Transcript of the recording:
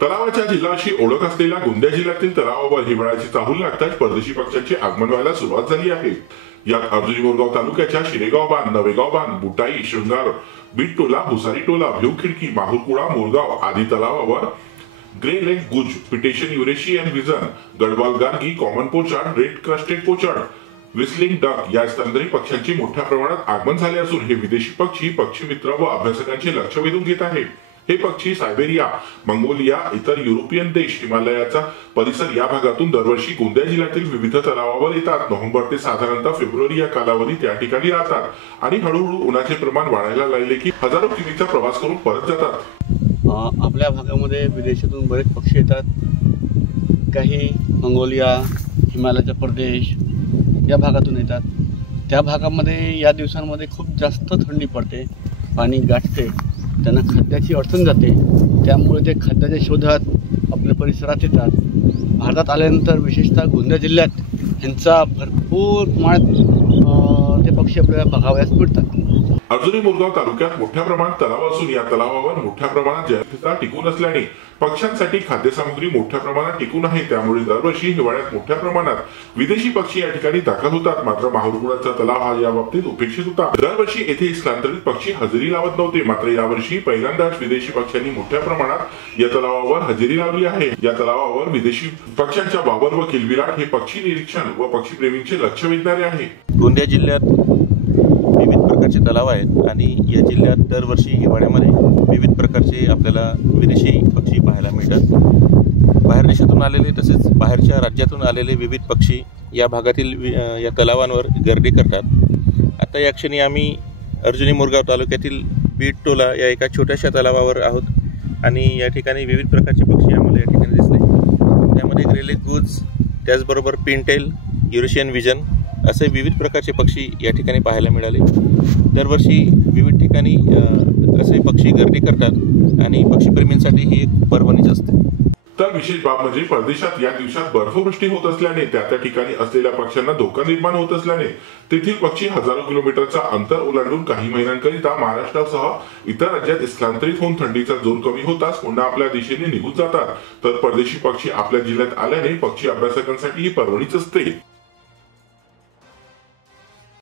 तलावाच्या जिल्ह्याशी ओळख असलेल्या गोंदिया जिल्ह्यातील तलावावर हिवाळ्याची चाहूल लागताच परदेशी पक्ष्यांचे आगमन व्हायला सुरुवात झाली आहे। यात अर्जुनी मोरगाव तालुक्याच्या शिरेगाव बांध, नवेगाव बांध, बुटाई, शृंगार, बीट टोला, भुसारी टोला, भिव खिडकी, माहुरकुळा, मोरगाव आदी तलावावर ग्रे लेग गुज, petition Eurasian vision, Gadwal Gargi, common pochard, red crusted pochard, whistling duck या स्तनधारी पक्ष्यांचे मोठ्या प्रमाणात आगमन झाले असून हे विदेशी पक्षी मित्र व अभ्यासकांचे लक्ष वेधून घेत आहे। हे पक्षी सायबेरिया, मंगोलिया, इतर युरोपियन देश, हिमालयाचा परिसर या भागातून दरवर्षी गोंदिया जिल्ह्यातील विविध तलावावर येतात। नोव्हेंबर ते साधारणतः फेब्रुवारी या कालावधीत या ठिकाणी राहतात आणि हळूहळू उन्हाचे प्रमाण वाढायला लागले की हजारो किमीचा प्रवास करून परत जातात। आपल्या भागामध्ये विदेशातून बरेच पक्षी येतात। काही मंगोलिया, हिमालयाचा प्रदेश या भागातून येतात। त्या भागामध्ये या दिवसांमध्ये खूप जास्त थंडी पडते, पाणी गाठते, त्यांना खाद्याची अडचण जाते। त्यामुळे ते खाद्याच्या शोधात आपल्या परिसरात येतात। भारतात आल्यानंतर विशेषतः गोंदिया जिल्ह्यात यांचा भरपूर प्रमाणात ते पक्षी आपल्याला बघावयास मिळतात। अर्जुनी मोरगाव तालुक्यात मोठ्या प्रमाणात तलाव असून या तलावावर मोठ्या प्रमाणात जैविकता टिकून असल्याने पक्ष्यांसाठी खाद्यसामुग्री मोठ्या प्रमाणात टिकून आहे। त्यामुळे दरवर्षी हिवाळ्यात मोठ्या प्रमाणात विदेशी पक्षी या ठिकाणी दाखल होतात। मात्र माहुरकुळाचा तलाव हा या बाबतीत उपेक्षित होता। दरवर्षी येथे स्थलांतरित पक्षी हजेरी लावत नव्हते, मात्र यावर्षी पहिल्यांदाच विदेशी पक्ष्यांनी मोठ्या प्रमाणात या तलावावर हजेरी लावली आहे। या तलावावर विदेशी पक्ष्यांच्या वावर व किलबिलाट हे पक्षी निरीक्षण व पक्षी प्रेमींचे लक्ष वेधणारे आहे। गोंदिया जिल्ह्यात विविध प्रकारचे तलाव आहेत आणि या जिल्ह्यात दरवर्षी हिवाळ्यामध्ये विविध प्रकारचे आपल्याला विदेशी पक्षी पाहायला मिळतात। बाहेर देशातून आलेले तसेच बाहेरच्या राज्यातून आलेले विविध पक्षी या भागातील या तलावांवर गर्दी करतात। आता या क्षणी आम्ही अर्जुनी मोरगाव तालुक्यातील बीट टोला या एका छोट्याशा तलावावर आहोत आणि या ठिकाणी विविध प्रकारचे पक्षी आम्हाला या ठिकाणी दिसले। त्यामध्ये ग्रे लेग गुज, त्याचबरोबर पिनटेल, युरेशियन विजन असे विविध प्रकारचे पक्षी या ठिकाणी पाहायला मिळाले। दरवर्षी विविध ठिकाणी असे पक्षी गर्दी करतात आणि पक्षीप्रेमींसाठी ही एक पर्वणीच असते। तर विशेष बाब म्हणजे परदेशात या दिवसात बर्फवृष्टी होत असल्याने त्या ठिकाणी असलेल्या पक्ष्यांना धोका निर्माण होत असल्याने तेथील पक्षी हजारो किलोमीटरचा अंतर ओलांडून काही महिन्यांकरिता महाराष्ट्रासह इतर राज्यात स्थलांतरित होऊन थंडीचा जोर कमी होताच पुन्हा आपल्या दिशेने निघून जातात। तर परदेशी पक्षी आपल्या जिल्ह्यात आल्याने पक्षी अभ्यासकांसाठी ही पर्वणीच असते।